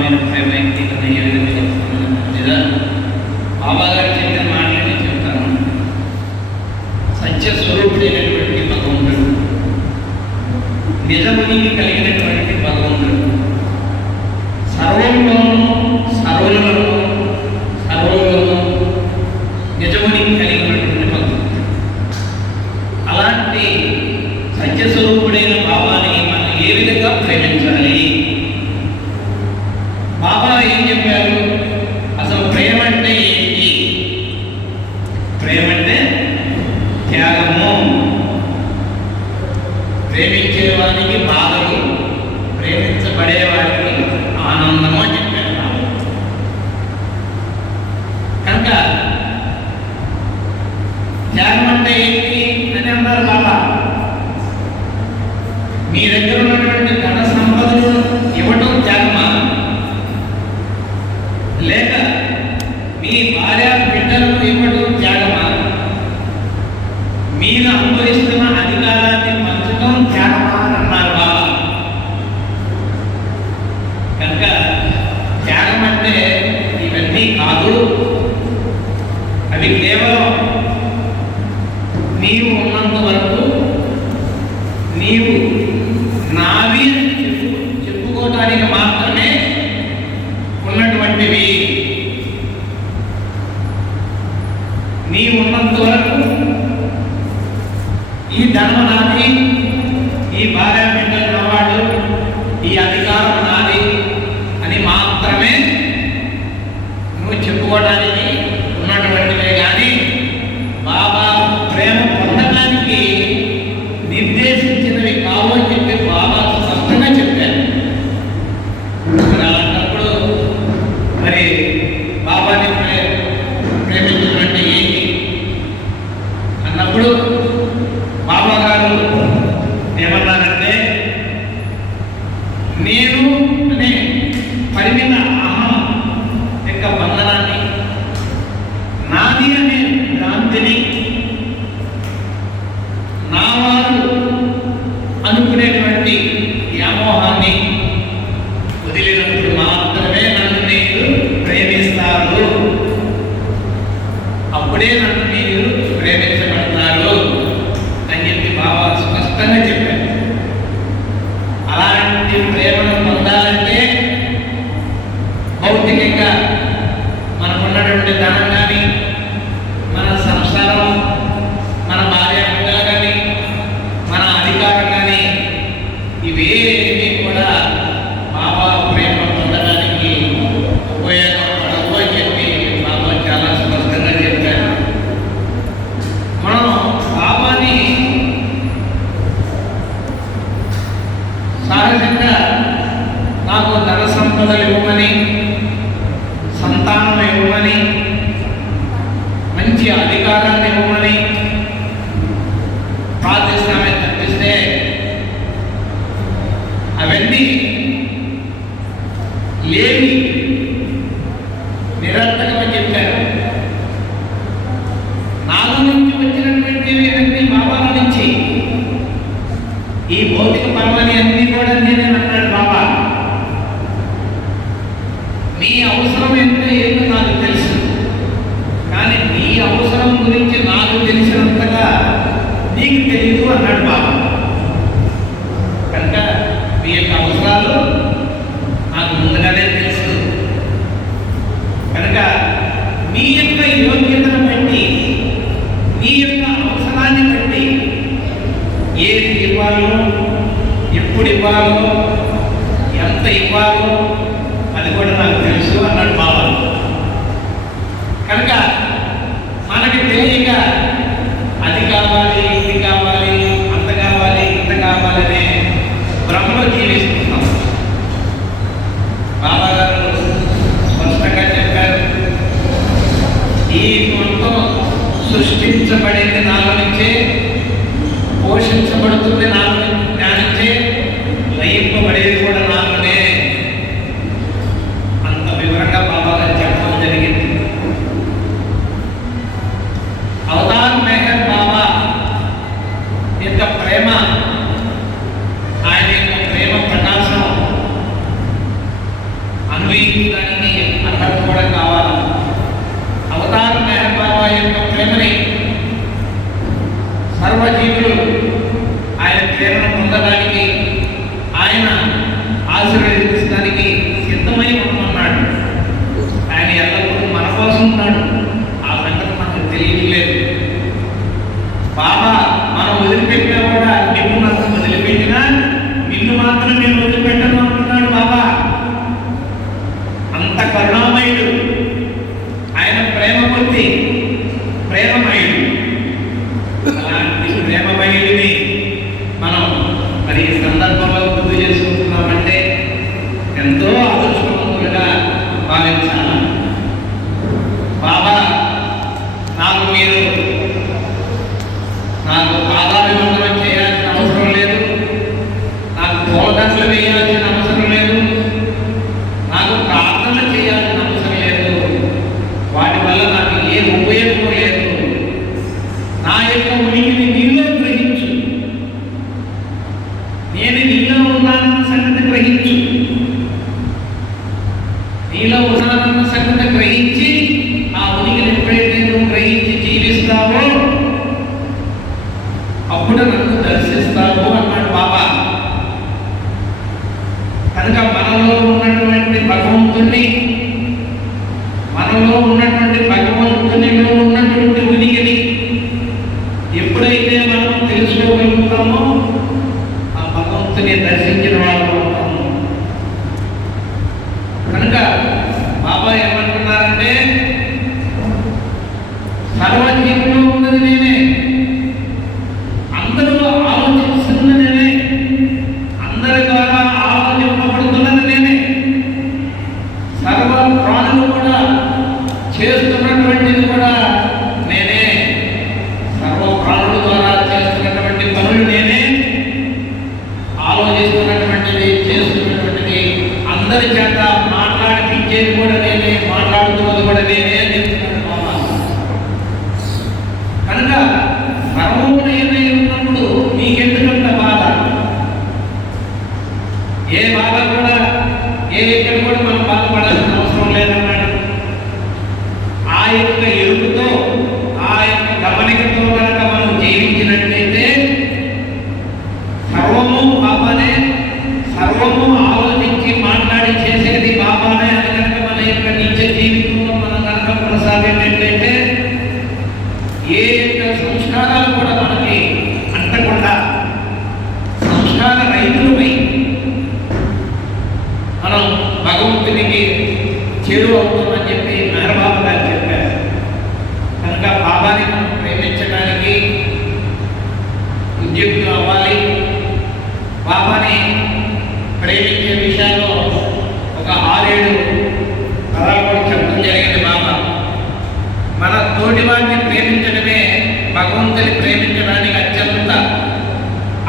మీద ప్రేమ వ్యక్తీకరణ ఏ విధంగా చెప్తున్నాను లేదా బాబా గారు చెప్పిన మాటలని చెప్తాను. సత్యస్వరూపుడైనటువంటి భగవంతుడు, నిజమునికి కలిగినటువంటి భగవంతుడు, సర్వంలోనూ సర్వులలో సర్వులను నిజమునికి కలిగి ఉన్నటువంటి భగవంతుడు. అలాంటి సత్యస్వరూపుడైన బాబాని మనం ఏ విధంగా ప్రేమించాలి? బాబా ఏం చెప్పారు? అసలు ప్రేమ అంటే ఏంటి? ప్రేమ అంటే త్యాగము. ప్రేమించేవానికి బాధలు, ప్రేమించబడేవాడికి ఆనందము అని చెప్పారు. కనుక త్యాగం అంటే ఏంటి అని అన్నారు బాబా. మీ దగ్గర ఉన్నటువంటి ధన సంపదలు ఇవ్వటం త్యాగమా? లేక మీ భార్య బిడ్డలకు ఇవ్వటం త్యాగమా? మీరు అనుభవిస్తున్న అధికారాన్ని పంచడం త్యాగమా అని అన్నారు బాబా. కనుక త్యాగం అంటే ఇవన్నీ కాదు. అవి కేవలం నీవు ఉన్నంత వరకు నీవు నావి చెప్పుకోవటానికి మాత్రమే ఉన్నటువంటివి. నీవు ఉన్నంత వరకు ఈ ధర్మ నాది, ఈ భార్య బిడ్డలు నవాడు, ఈ అధికారం నాది అని మాత్రమే నువ్వు చెప్పుకోవడానికి ఉన్నటువంటివే. కానీ బాబా ప్రేమ పొందడానికి నిర్దేశించినవి కావు అని చెప్పి బాబా స్పష్టంగా చెప్పారు. మరి అలాంటప్పుడు మరి బాబాని ప్రేమించినటువంటి ఏంటి అన్నప్పుడు బాబా గారు ఏమన్నారంటే, నేను అనే పరిమిత అహం యొక్క బంధనాన్ని, నాది అనే భ్రాంతిని, నా వారు అనుకునేటువంటి వ్యామోహాన్ని వదిలినప్పుడు మాత్రమే నన్ను మీరు ప్రేమిస్తారు. అప్పుడే నన్ను మీరు ప్రేమించబడతారు అని చెప్పి బాబా స్పష్టంగా చెప్పారు. అలాంటి ప్రేమను పొందాలంటే భౌతికంగా మనకున్నటువంటి ధనం కానీ, మన సంసారం, మన భార్య బిడ్డలు కానీ, మన అధికారం కానీ, ఇవేమీ కూడా బాబా ప్రేమ పొందడానికి ఉపయోగపడవు అని చెప్పి బాబా చాలా స్పష్టంగా చెప్పారు. మనం బాబాని సహజంగా నాకు ధన సంపదలు ఇవ్వమని, సంతానం ఇవ్వమని, మంచి అధికారాన్ని ఇవ్వమని ప్రార్థిస్తామే తప్పిస్తే అవన్నీ లేవి నిరర్థకమని చెప్పారు. నాలో నుంచి వచ్చినటువంటివి అన్ని బాబాల నుంచి, ఈ భౌతిక పరమని అన్ని కూడా నేనే అన్నాడు బాబా. నీ అవసరం ఎంత ఏదో నాకు తెలుసు, కానీ నీ అవసరం గురించి నాకు తెలిసినంతగా నీకు తెలియదు అన్నాడు బాబా. కనుక మీ యొక్క అవసరాలు నాకు ముందుగానే తెలుసు. కనుక మీ యొక్క యోగ్యతను బట్టి, మీ యొక్క అవసరాన్ని బట్టి ఏది ఇవ్వాలో, ఎప్పుడు ఇవ్వాలో, ఎంత ఇవ్వాలో అది కూడా నాకు తెలుసు అన్నాడు బాబా. కనుక మనకి తెలియక అది కావాలి, ఇది కావాలి, అంత కావాలి, ఇంత కావాలనే భ్రమలో జీవిస్తున్నాం. బాబా గారు స్పష్టంగా చెప్పారు, ఈ మొత్తం సృష్టించబడింది నాలో నుంచే, పోషించబడుతుంది నాలో నుంచే, లయింపబడేది కూడా నాలోనే. అంత వివరంగా బాబా గారు చెప్పడం జరిగింది. అవతార్ మెహర్ బాబా యొక్క ప్రేమ, ఆయన యొక్క ప్రేమ ప్రకాశం అన్వీ సర్వజీవులు ఆయన ప్రేమను పొందడానికి, ఆయన ఆశీర్వదించడానికి సిద్ధమై ఉండమన్నాడు. ఆయన ఎల్లప్పుడూ మన కోసం ఉన్నాడు. ఆ సంగతి మనకు తెలియట్లేదు. బాబా మనం వదిలిపెట్టినా కూడా నిన్ను మాత్రం వదిలిపెట్టినా నిన్ను మాత్రం నేను వదిలిపెట్టను అంటున్నాడు బాబా. అంత కరుణామయుడు ఆయన, ప్రేమమూర్తి, ప్రేమమయుడు. అలాంటి ప్రేమమయుడిని మనం మరి ఈ సందర్భంలో గుర్తు చేసుకుంటున్నామంటే ఎంతో అదృష్టవంతులుగా భావించాలి. బాబా నాకు ఆధారవంతం చేయాల్సిన అవసరం లేదు, నాకు పూలదండలు వేయాల్సిన అవసరం లేదు, నాకు ప్రార్థన చేయాల్సిన అవసరం లేదు. వాటి వల్ల నాకు ఏ ఉపయోగం లేదు. నా యొక్క ఉనికిని నీలో గ్రహించు, నేను నీలో ఉన్నానన్న సంగతి గ్రహించు. నీలో ఉన్నానన్న సంగతి గ్రహించి ఆ ఉనికిని ఎప్పుడైతే నువ్వు గ్రహించి జీవిస్తావో అప్పుడు నన్ను దర్శిస్తావు అన్నాడు బాబా. కనుక మనలో ఉన్నటువంటి భగవంతునిలో ఉన్నటువంటి ఉనికిని ఎప్పుడైతే మనం తెలుసుకోగలుగుతామో ఆ భగవంతుని దర్శించిన వాళ్ళు ఉంటాము. కనుక బాబా ఏమంటున్నారంటే సర్వజీవులో ఉన్నది నేనే, అందరూ ఆలోచిస్తున్నది నేనే, అందరి ద్వారా ఆలోచింపబడుతున్నది నేనే, సర్వ ప్రాణులు కూడా చేస్తున్నటువంటిది కూడా నేనే, సర్వ ప్రాణుల ద్వారా చేస్తున్నటువంటి పనులు నేనే, ఆలోచిస్తున్నటువంటిది, చేస్తున్నటువంటిది, అందరి చేత మాట్లాడిపించేది కూడా నేనే, మాట్లాడుతున్నది కూడా నేనే అని చెప్తున్నాడు బాబా. కనుక సర్వోదయమై ఉన్నప్పుడు మీకెందుకంత బాధ? ఏ బాధ కూడా ఇక్కడ కూడా మనం బాధపడాల్సిన అవసరం లేదన్నాడు. ఆ యొక్క ఎరుపుతో, ఆ యొక్క గమనికతో కనుక మనం జీవించినట్లయితే సర్వము బాబానే, సర్వము ఆలోచించి మాట్లాడి చేసేది బాబానే అని కనుక మన యొక్క నిత్య జీవితంలో మనం కనుక కొనసాగేటట్లయితే ఏ యొక్క సంస్కారాలు కూడా మనకి అంటకుండా సంస్కార రైతులపై మనం భగవంతునికి చేరువ అవుతామని చెప్పి మేరబాబు గారు చెప్పారు. కనుక బాబాని మనం ప్రేమించడానికి ఉద్యోగులు అవ్వాలి. బాబాని ప్రేమించే విషయాల్లో ఒక 6-7 పదాలు కూడా చెప్పడం జరిగింది బాబా. మన తోటి వారిని ప్రేమించడమే భగవంతుని ప్రేమించడానికి అత్యంత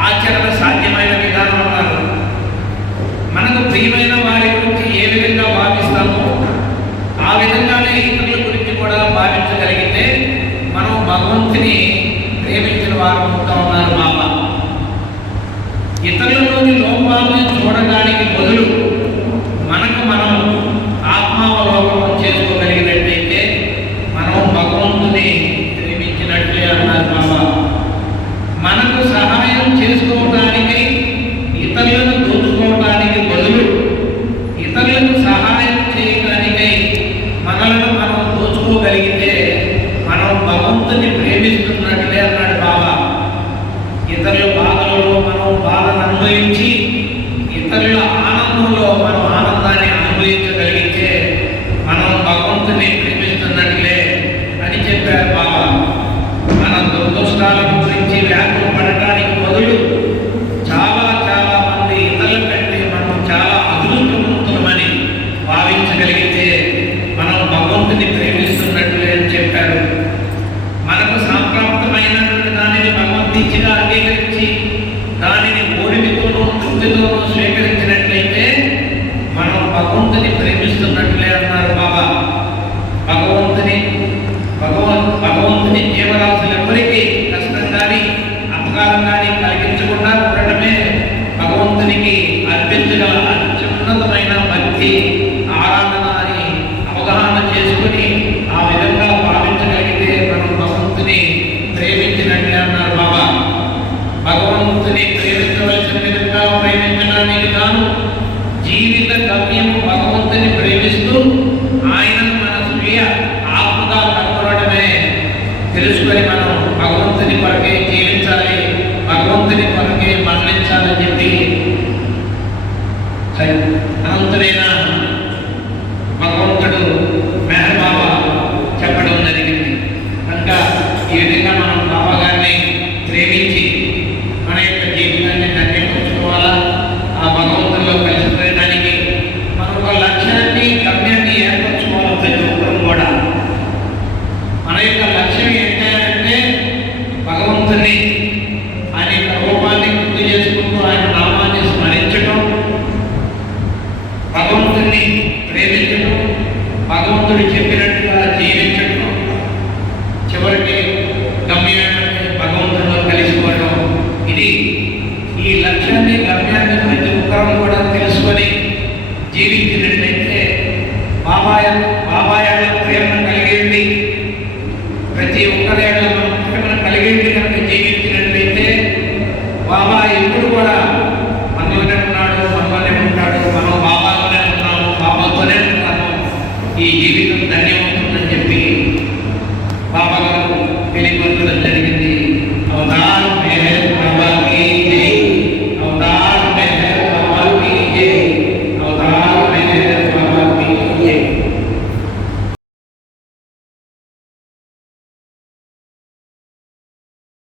ఆచరణ సాధ్యమైన విధానం అన్నారు. మనకు ప్రియమైన వారి గురించి ఏ విధంగా భావిస్తామో ఆ విధంగానే ఇతరుల గురించి కూడా భావించగలిగితే మనం భగవంతుని ప్రేమించిన వారు అవుతా ఉన్నారు బాబా. ఇతరులలోని లోపాలను చూడడానికి బదులు మనకు మనం ఆత్మావలోకనం చేసుకోగలిగినట్లయితే మనం భగవంతుని ప్రేమించినట్లే అన్నారు బాబా. మనకు సహాయం చేసుకోవడానికి, ఇతరులను దోచుకోవడానికి బదులు ఇతరులకు సహాయం చేయడానికై మనలను మనం దోచుకోగలిగితే మనం భగవంతుని ప్రేమిస్తున్నట్లే అన్నాడు బాబా. ఇతరుల బాధలలో మనం బాధను అనుభవించి ఇతరుల ఆనందంలో మనం ఆనందాన్ని అనుభవించగలిగితే మనం భగవంతుని ప్రేమిస్తున్నట్లే అని చెప్పారు బాబా. మన దురదృష్టాల గురించి వ్యాఖ్యలు పడటానికి బదులు చాలా చాలా మంది ఇతరుల కంటే మనం చాలా అదృష్టవంతులమని భావించగలిగితే మనం భగవంతుని ప్రేమిస్తున్నట్లే అని చెప్పారు. మనకు సంప్రాప్తమైనటువంటి దానిని భగవద్గీతగా అంగీకరించి దానిని ఓడిమితోనూ తృప్తితోనూ స్వీకరించినట్లయితే మనం భగవంతుని ప్రేమిస్తున్నట్లే అన్నారు బాబా. భగవంతుని జీవరాశులెవరికీ కష్టం కానీ అపకారం కానీ కలిగించకుండా ఉండటమే భగవంతునికి అర్పించగల అత్యున్నతమైన భక్తి, ఆరాధన అని అవగాహన చేసుకుని ఆ విధంగా భావించగలిగితే మనం భగవంతుని ప్రేమించినట్లే అన్నారు బాబా. నియమించడానికి గాను జీవిత గమ్యము భగవంతుని ప్రేమిస్తూ ఆయనను మన స్వీయ ఆత్మగా కనుగొనడమే తెలుసుకొని మనం భగవంతుని కొరకే జీవించాలి, భగవంతుని కొరకే మరణించాలని చెప్పి అనంతుడైన భగవంతుడు మెహర్ బాబా చెప్పడం జరిగింది. కనుక ఈ విధంగా మనం బాబా గారిని ప్రేమించి మన యొక్క జీవితాన్ని ధన్యపరుచుకోవాలా. ఆ భగవంతుల్లో కలిసిపోయడానికి మన ఒక లక్ష్యాన్ని గమ్యాన్ని ఏర్పరచుకోవాలి. ప్రతి ఒక్కరు కూడా మన యొక్క లక్ష్యం ఏంటంటే భగవంతుని